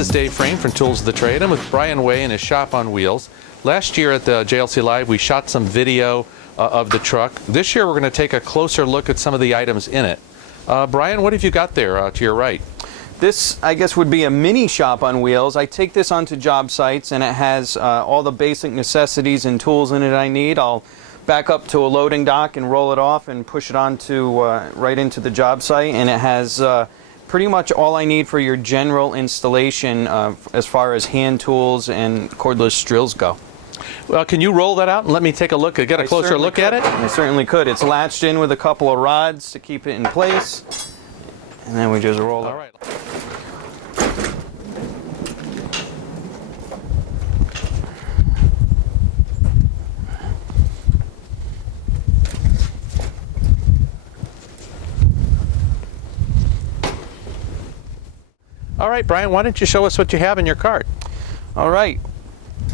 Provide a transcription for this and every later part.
is Dave Frame from Tools of the Trade. I'm with Brian Way and his Shop on Wheels. Last year at the JLC Live, we shot some video of the truck. This year, we're going to take a closer look at some of the items in it. Brian, what have you got there to your right? This, I guess, would be a mini shop on wheels. I take this onto job sites, and it has all the basic necessities and tools in it I need. I'll back up to a loading dock and roll it off and push it onto right into the job site, and it has pretty much all I need for your general installation as far as hand tools and cordless drills go. Well, can you roll that out and let me take a look, get a closer look at it? I certainly could. It's latched in with a couple of rods to keep it in place, and then we just roll it. All right. All right, Brian, why don't you show us what you have in your cart? All right.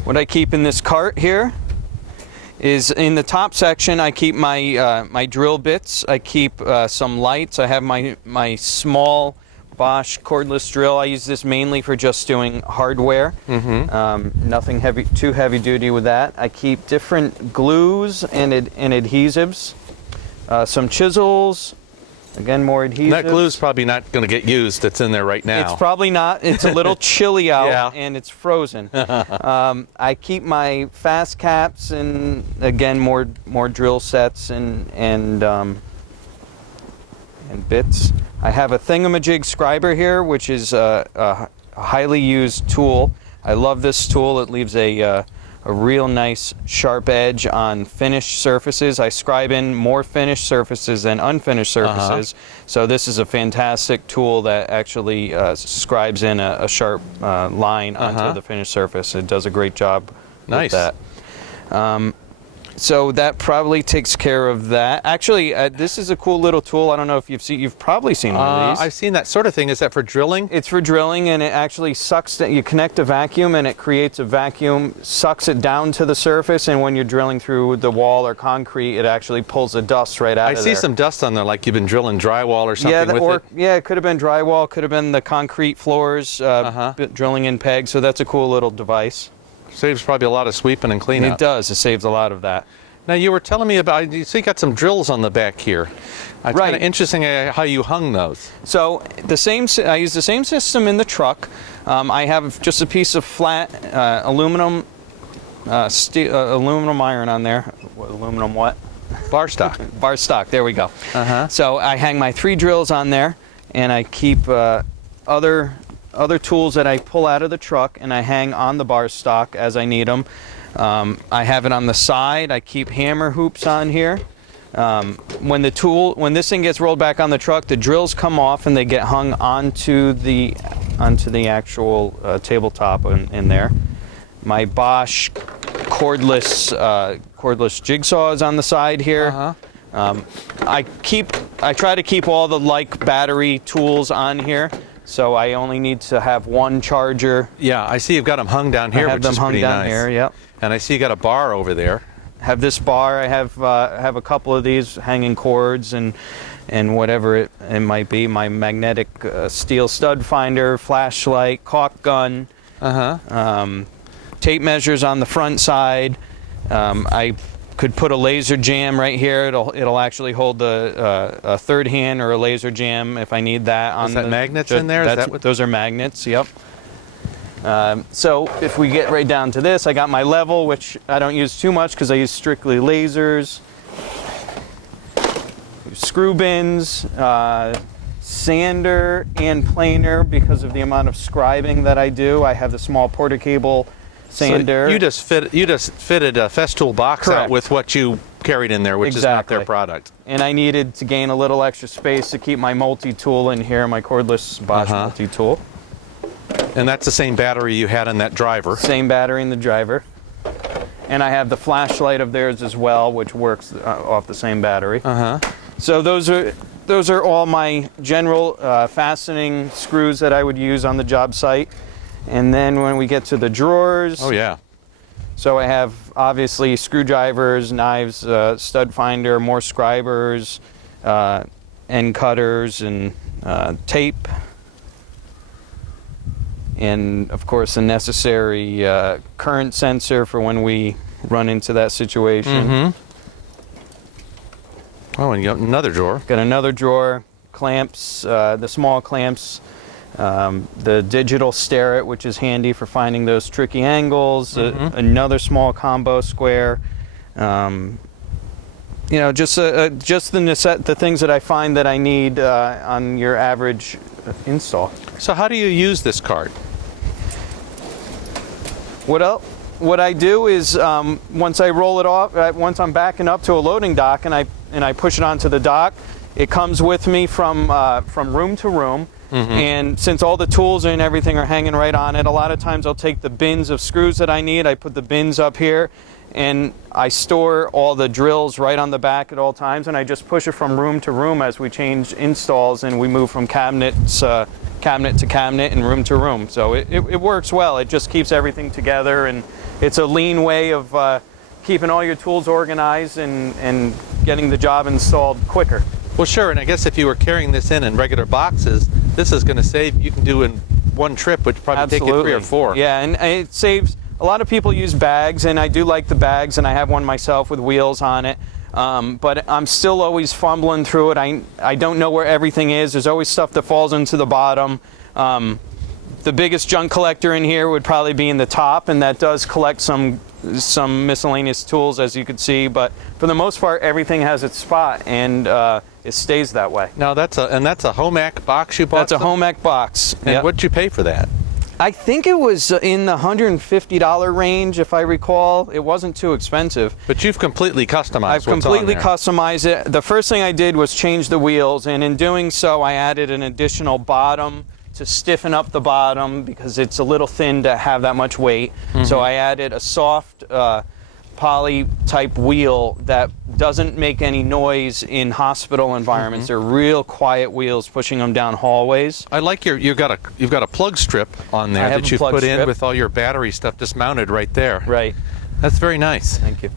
What I keep in this cart here is in the top section I keep my my drill bits. I keep some lights. I have my small Bosch cordless drill. I use this mainly for just doing hardware. Nothing too heavy duty with that. I keep different glues and adhesives. Some chisels. Again, more adhesives. That glue's probably not going to get used that's in there right now. It's probably not. It's a little chilly out, yeah. And it's frozen. I keep my fast caps and, again, more drill sets and bits. I have a thingamajig scriber here, which is a highly used tool. I love this tool. It leaves a real nice sharp edge on finished surfaces. I scribe in more finished surfaces than unfinished surfaces. So this is a fantastic tool that actually scribes in a sharp line onto the finished surface. It does a great job with that. So that probably takes care of that. Actually, this is a cool little tool. I don't know if you've probably seen one of these. I've seen that sort of thing. Is that for drilling? It's for drilling, and it actually sucks. You connect a vacuum, and it creates a vacuum, sucks it down to the surface, and when you're drilling through the wall or concrete, it actually pulls the dust right out of there. I see some dust on there, like you've been drilling drywall or something with it. Yeah, it could have been drywall, could have been the concrete floors, drilling in pegs, so that's a cool little device. Saves probably a lot of sweeping and cleanup. It does. It saves a lot of that. Now, you were telling me about, you see you got some drills on the back here. It's kind of interesting how you hung those. So I use the same system in the truck. I have just a piece of flat aluminum iron on there. Aluminum what? Bar stock. Bar stock, there we go. So I hang my 3 drills on there, and I keep other tools that I pull out of the truck, and I hang on the bar stock as I need them. I have it on the side. I keep hammer hoops on here. When this thing gets rolled back on the truck, the drills come off and they get hung onto the actual tabletop in there. My Bosch cordless jigsaw is on the side here. I try to keep all the like battery tools on here. So I only need to have one charger. Yeah, I see you've got them hung down here, which is pretty nice. I have them hung down here, yep. And I see you got a bar over there. Have this bar. I have a couple of these hanging cords and whatever it might be. My magnetic steel stud finder, flashlight, caulk gun, tape measures on the front side. I could put a laser jam right here. It'll actually hold a third hand or a laser jam if I need that. Is that magnets in there? Those are magnets. Yep. So if we get right down to this, I got my level, which I don't use too much because I use strictly lasers, screw bins, sander and planer because of the amount of scribing that I do. I have the small Porter-Cable sander. So you just fitted a Festool box out with what you carried in there, which is not their product. And I needed to gain a little extra space to keep my multi-tool in here, my cordless Bosch multi-tool. And that's the same battery you had in that driver. Same battery in the driver. And I have the flashlight of theirs as well, which works off the same battery. So those are all my general fastening screws that I would use on the job site. And then when we get to the drawers, so I have obviously screwdrivers, knives, stud finder, more scribers, end cutters, and tape. and of course the necessary current sensor for when we run into that situation. Oh, and you got another drawer. Got another drawer, clamps, the small clamps, the digital Starrett, which is handy for finding those tricky angles, another small combo square. You know, just the things that I find that I need on your average install. So how do you use this cart? What I do is once I roll it off, once I'm backing up to a loading dock and I push it onto the dock, it comes with me from room to room. And since all the tools and everything are hanging right on it, a lot of times I'll take the bins of screws that I need, I put the bins up here, and I store all the drills right on the back at all times, and I just push it from room to room as we change installs and we move from cabinet to cabinet and room to room. So it works well. It just keeps everything together, and it's a lean way of keeping all your tools organized and getting the job installed quicker. Well, sure, and I guess if you were carrying this in regular boxes, this is going to save, you can do in one trip, which probably take you 3 or 4. Yeah, and it saves, a lot of people use bags, and I do like the bags, and I have one myself with wheels on it, but I'm still always fumbling through it. I don't know where everything is. There's always stuff that falls into the bottom. The biggest junk collector in here would probably be in the top, and that does collect some miscellaneous tools, as you can see, but for the most part everything has its spot, and it stays that way. Now that's a Homac box you bought? That's a Homac box. And Yep. what'd you pay for that? I think it was in the $150 range, if I recall. It wasn't too expensive. But you've completely customized I've what's completely on there. customized it. The first thing I did was change the wheels, and in doing so I added an additional bottom to stiffen up the bottom because it's a little thin to have that much weight. So I added a soft poly type wheel that doesn't make any noise in hospital environments. They're real quiet wheels, pushing them down hallways. I like you've got a plug strip on there I have that a you've plug put in strip. with all your battery stuff just mounted right there. Right. That's very nice. Thank you.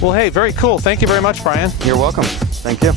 Well, hey, very cool. Thank you very much, Brian. You're welcome. Thank you.